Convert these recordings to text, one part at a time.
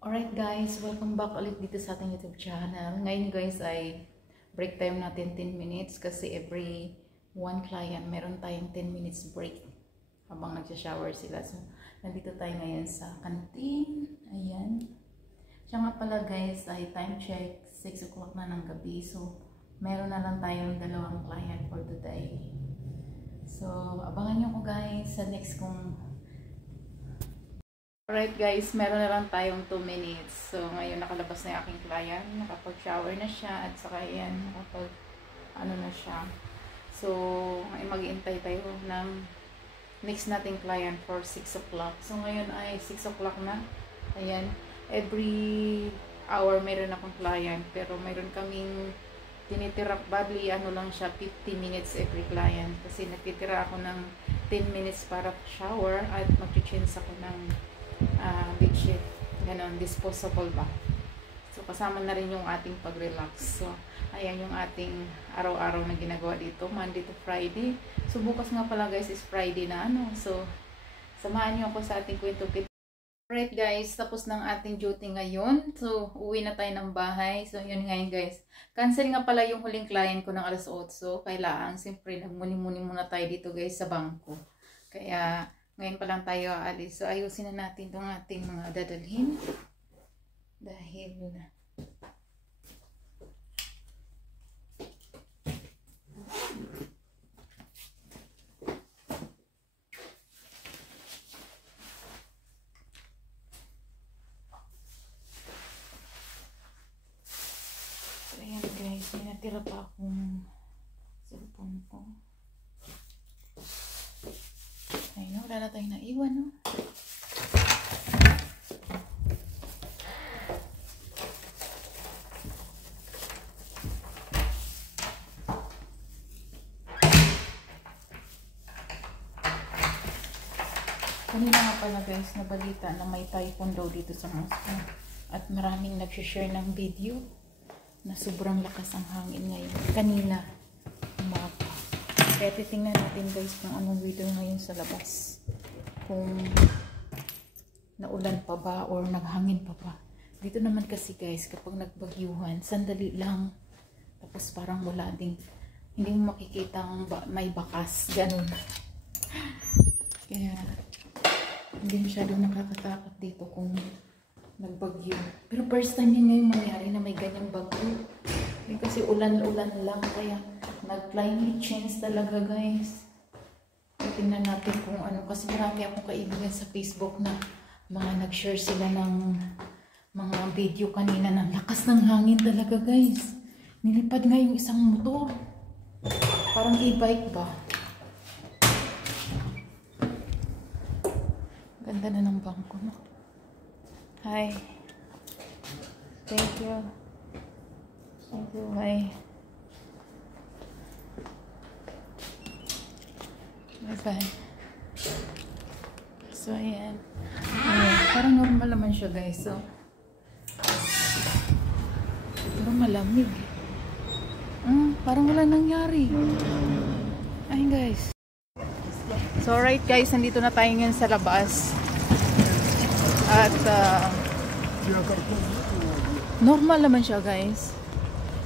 Alright guys, welcome back ulit dito sa ating YouTube channel. Ngayon guys ay break time natin 10 minutes kasi every one client meron tayong 10 minutes break habang nagsha-shower sila. So, nandito tayo ngayon sa canteen. Ayan. Siya nga pala guys ay time check 6 o'clock na ng gabi. So, meron na lang tayong dalawang client for today. So, abangan nyo ko guys sa next kong. Alright guys, meron na lang tayong 2 minutes. So, ngayon nakalabas na yung aking client. Nakapag-shower na siya at saka yan, ano na siya. So, ngayon mag-iintay tayo ng next nating client for 6 o'clock. So, ngayon ay 6 o'clock na. Ayan, every hour meron akong client. Pero meron kaming tinitira, badly ano lang siya, 50 minutes every client. Kasi nagtitira ako ng 10 minutes para shower at mag-change ako ng bedsheet, ganon, disposable ba. So kasama na rin yung ating pag-relax. So ayan yung ating araw-araw na ginagawa dito, Monday to Friday. So bukas nga pala guys is Friday na ano. So samahan niyo ako sa ating kwento. Alright guys, tapos ng ating duty ngayon. So uwi na tayo ng bahay. So yun ngayon guys, cancel nga pala yung huling client ko ng alas 8. Kailangan siyempre nagmuni-muni muna tayo dito guys sa bangko. Kaya ngayon pa lang tayo aalis. So, ayusin na natin itong ating mga dadalhin. Dahil so, ayan guys. May natira pa akong cellphone ko. Ayun, wala na tayong naiwan, no? Kanina nga pala guys, nabalita na may typhoon daw dito sa Moscow. At maraming nag-share ng video na sobrang lakas ang hangin ngayon. Kanina, umaga. Kaya titingnan natin guys kung anong weather ngayon sa labas. Kung naulan pa ba or naghangin pa ba. Dito naman kasi guys, kapag nagbagyuhan, sandali lang. Tapos parang wala din. Hindi mo makikita may bakas. Ganun. Kaya hindi masyado nakakatakot dito kung nagbagyo. Pero first time yun ngayon mangyari na may ganyang bagyo. Kasi ulan-ulan lang. Kaya nag-climate change talaga guys. Tingnan natin kung ano. Kasi marami akong kaibigan sa Facebook na mga nag-share sila ng mga video kanina ng lakas ng hangin talaga guys. Nilipad nga yung isang motor. Parang e-bike ba? Ganda na ng bangko, no? Hi. Thank you. Thank you. Bye. Bye-bye. So, ayan. Parang normal naman siya, guys. So, pero malamig. Parang wala nangyari. Ayun, guys. So, alright, guys. Nandito na tayo ngayon sa labas. At, normal naman siya, guys.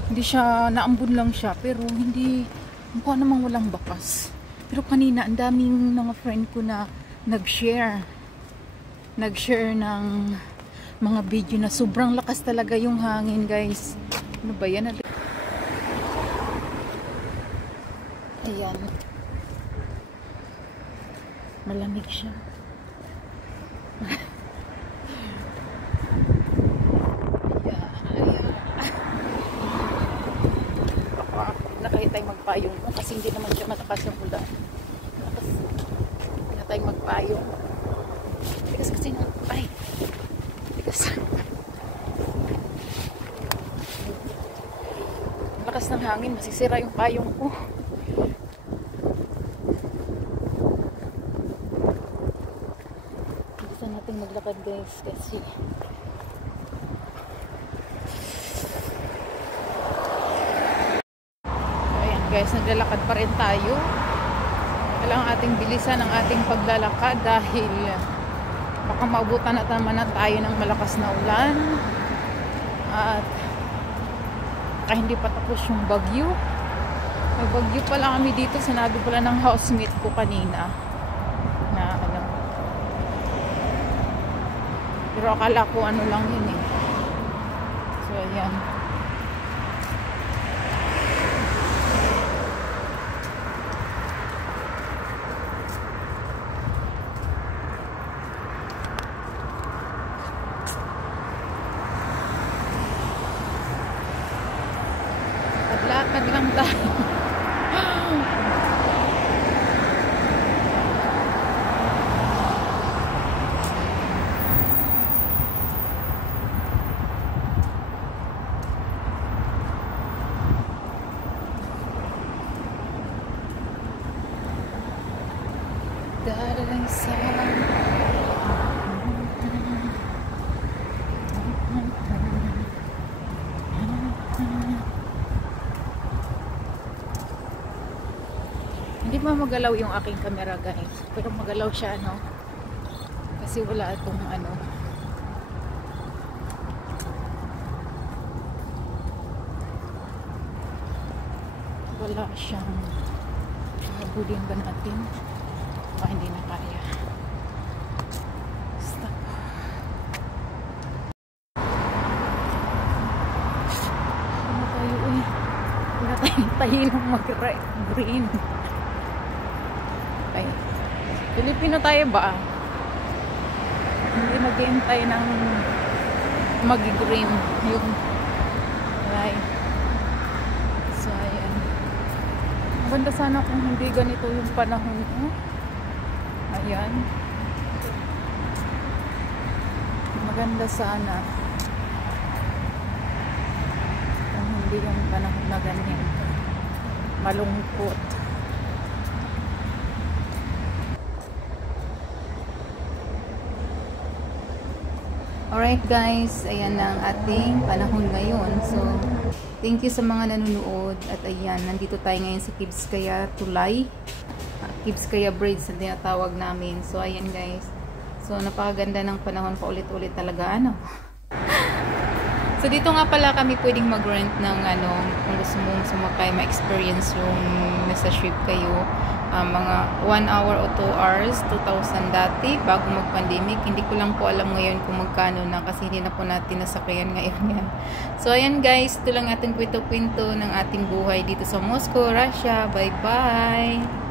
Hindi siya, naambun lang siya. Pero, hindi, mukha namang walang bakas. Pero kanina, ang daming mga friend ko na nag-share ng mga video na sobrang lakas talaga yung hangin, guys. Ano ba yan? Ayan. Malamig siya. Kahit tayo magpayong kasi hindi naman siya matakas yung ulan. Hindi na tayo magpayong. Tigas kasi nung tigas. Lakas ng hangin, masisira yung payong ko. Gusto natin maglakad guys kasi guys, naglalakad pa rin tayo. Kailangan ating bilisan ang ating paglalakad dahil Baka maubutan na naman na tayo ng malakas na ulan. At baka hindi pa tapos yung bagyo. May bagyo pala kami dito. Sinabi pala ng housemate ko kanina na ano. Pero akala ko ano lang yun eh. So ayan. Lakad lang tayo. Darating sa hindi pa magalaw yung aking camera guys, pero magalaw siya ano kasi wala itong ano wala siyang habulin ba natin baka hindi na kaya. Stop. Ano tayo eh wala tayong tahilong mag-green. Okay. Pilipino tayo ba? Hindi naghihintay ng mag-green yung right. So ayan. Maganda sana kung hindi ganito yung panahon ko. Ayan. Maganda sana kung hindi yung panahon na ganyan. Malungkot. Alright guys, ayan na ang ating panahon ngayon. So, thank you sa mga nanonood. At ayan, nandito tayo ngayon sa Kibskaya Tulay. Kibskaya Bridge na tinatawag namin. So, ayan guys. So, napakaganda ng panahon pa ulit-ulit talaga. Ano? So, dito nga pala kami pwedeng mag-rent ng ano, kung gusto mong sumakay, ma-experience yung nasa ship kayo. Mga 1 hour o 2 hours, 2,000 dati, bago mag-pandemic. Hindi ko lang po alam ngayon kung magkano na kasi hindi na po natin nasakayan ngayon yan. So, ayan guys, ito lang ating kwento-kwento ng ating buhay dito sa Moscow, Russia. Bye-bye!